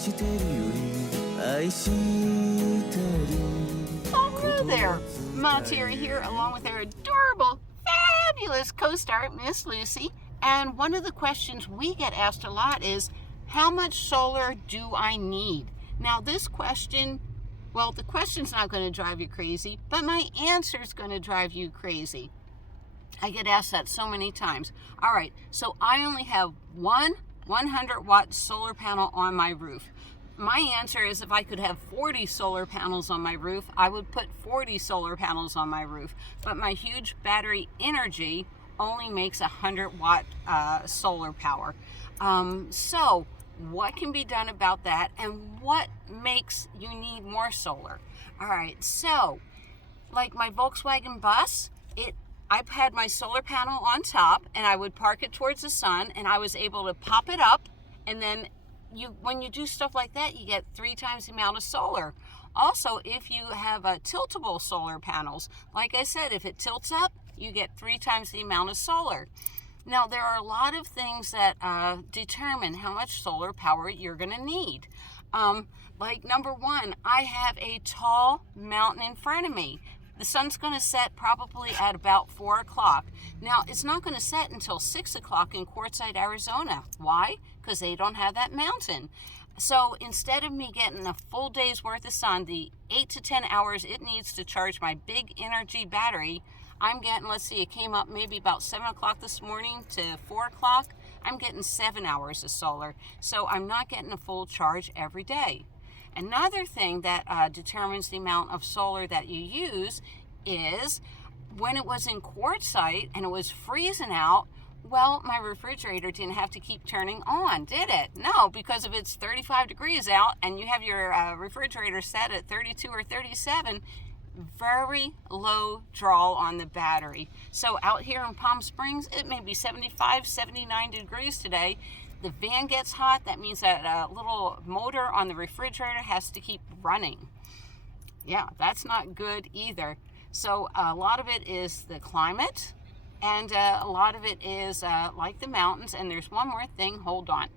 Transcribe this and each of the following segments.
Hello there, Ma Terry here, along with our adorable, fabulous co-star, Miss Lucy. And one of the questions we get asked a lot is, how much solar do I need? Now this question, well, the question's not going to drive you crazy, but my answer is going to drive you crazy. I get asked that so many times. All right, so I only have one 100-watt solar panel on my roof. My answer is, if I could have 40 solar panels on my roof, I would put 40 solar panels on my roof. But my huge battery energy only makes 100-watt solar power. So what can be done about that, and what makes you need more solar? All right, so like my Volkswagen bus, I've had my solar panel on top, and I would park it towards the sun, and I was able to pop it up, and then when you do stuff like that, you get 3 times the amount of solar. Also, if you have tiltable solar panels, like I said, if it tilts up, you get 3 times the amount of solar. Now, there are a lot of things that determine how much solar power you're going to need. Like number 1, I have a tall mountain in front of me. The sun's going to set probably at about 4 o'clock. Now, it's not going to set until 6 o'clock in Quartzsite, Arizona. Why? Because they don't have that mountain. So instead of me getting a full day's worth of sun, the 8 to 10 hours it needs to charge my big energy battery, I'm getting, let's see, it came up maybe about 7 o'clock this morning to 4 o'clock. I'm getting 7 hours of solar. So I'm not getting a full charge every day. Another thing that determines the amount of solar that you use is, when it was in Quartzsite and it was freezing out, well, my refrigerator didn't have to keep turning on, did it? No, because if it's 35 degrees out and you have your refrigerator set at 32 or 37, very low draw on the battery. So out here in Palm Springs, it may be 75, 79 degrees today. The van gets hot, that means that little motor on the refrigerator has to keep running. Yeah, that's not good either. So a lot of it is the climate, and a lot of it is like the mountains. And there's one more thing, hold on.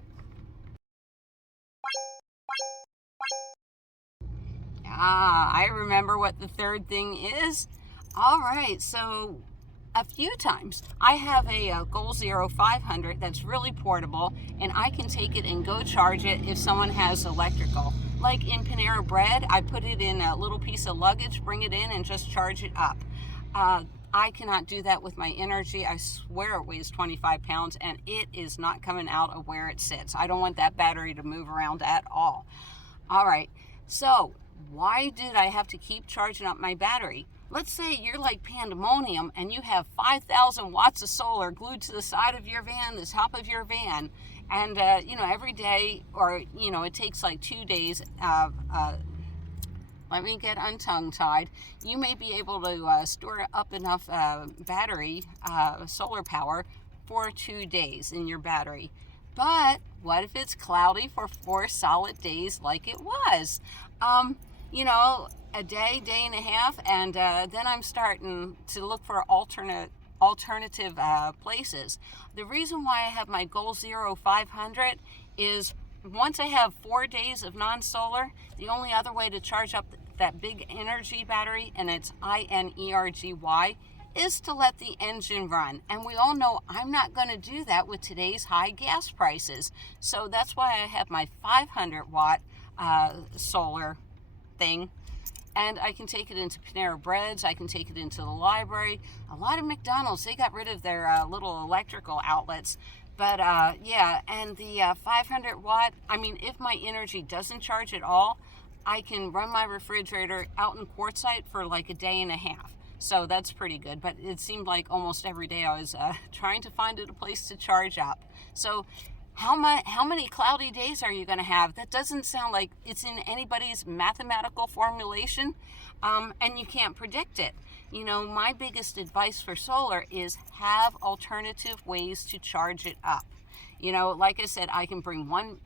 I remember what the third thing is. All right, so a few times I have a Goal Zero 500 that's really portable, and I can take it and go charge it if someone has electrical. Like in Panera Bread, I put it in a little piece of luggage, bring it in, and just charge it up. I cannot do that with my energy. I swear it weighs 25 pounds, and it is not coming out of where it sits. I don't want that battery to move around at all. All right, so why did I have to keep charging up my battery? Let's say you're like Pandemonium and you have 5,000 watts of solar glued to the side of your van, the top of your van, and every day, or it takes like 2 days of let me get untongue-tied. You may be able to store up enough battery solar power for 2 days in your battery. But what if it's cloudy for 4 solid days like it was? A day and a half, and then I'm starting to look for alternative places. The reason why I have my Goal Zero 500 is, once I have 4 days of non-solar, the only other way to charge up that big energy battery, and it's INERGY, is to let the engine run. And we all know I'm not going to do that with today's high gas prices. So that's why I have my 500-watt solar thing. And I can take it into Panera Breads. I can take it into the library. A lot of McDonald's, they got rid of their little electrical outlets. But yeah, and the 500 watt, I mean, if my energy doesn't charge at all, I can run my refrigerator out in Quartzsite for like a day and a half. So that's pretty good. But it seemed like almost every day I was trying to find a place to charge up. So how many cloudy days are you going to have? That doesn't sound like it's in anybody's mathematical formulation, and you can't predict it. My biggest advice for solar is have alternative ways to charge it up. Like I said, I can bring one.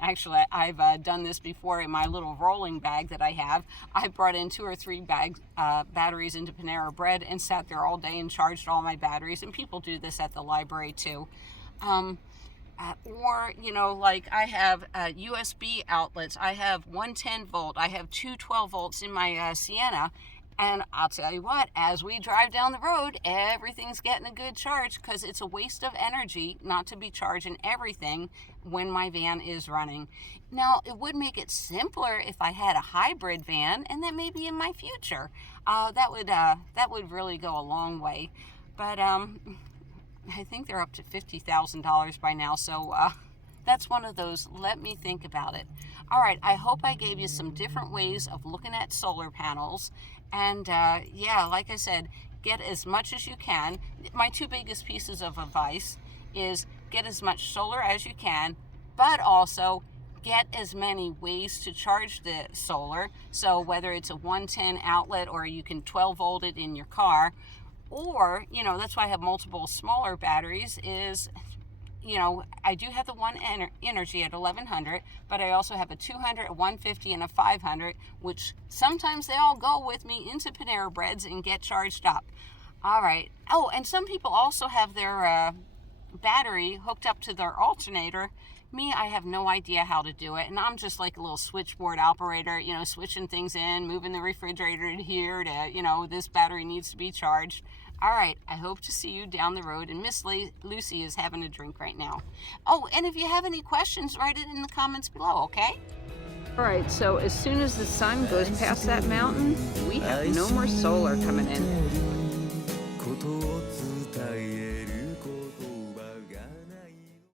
Actually, I've done this before in my little rolling bag that I have. I brought in 2 or 3 batteries into Panera Bread and sat there all day and charged all my batteries. And people do this at the library too. Or, you know, like I have USB outlets. I have 110 volt. I have two 12 volts in my Sienna. And I'll tell you what, as we drive down the road, everything's getting a good charge, because it's a waste of energy not to be charging everything when my van is running. Now, it would make it simpler if I had a hybrid van, and that may be in my future. That would really go a long way. But I think they're up to $50,000 by now, so that's one of those, let me think about it. All right, I hope I gave you some different ways of looking at solar panels. And yeah, like I said, get as much as you can. My two biggest pieces of advice is get as much solar as you can, but also get as many ways to charge the solar. So whether it's a 110 outlet, or you can 12 volt it in your car, or, you know, that's why I have multiple smaller batteries, is, you know, I do have the one energy at 1100, but I also have a 200, a 150, and a 500, which sometimes they all go with me into Panera Breads and get charged up. All right. Oh, and some people also have their battery hooked up to their alternator. Me, I have no idea how to do it, and I'm just like a little switchboard operator, you know, switching things in, moving the refrigerator to here to, you know, this battery needs to be charged. All right, I hope to see you down the road, and Miss Lucy is having a drink right now. Oh, and if you have any questions, write it in the comments below, okay? All right, so as soon as the sun goes past that mountain, we have no more solar coming in.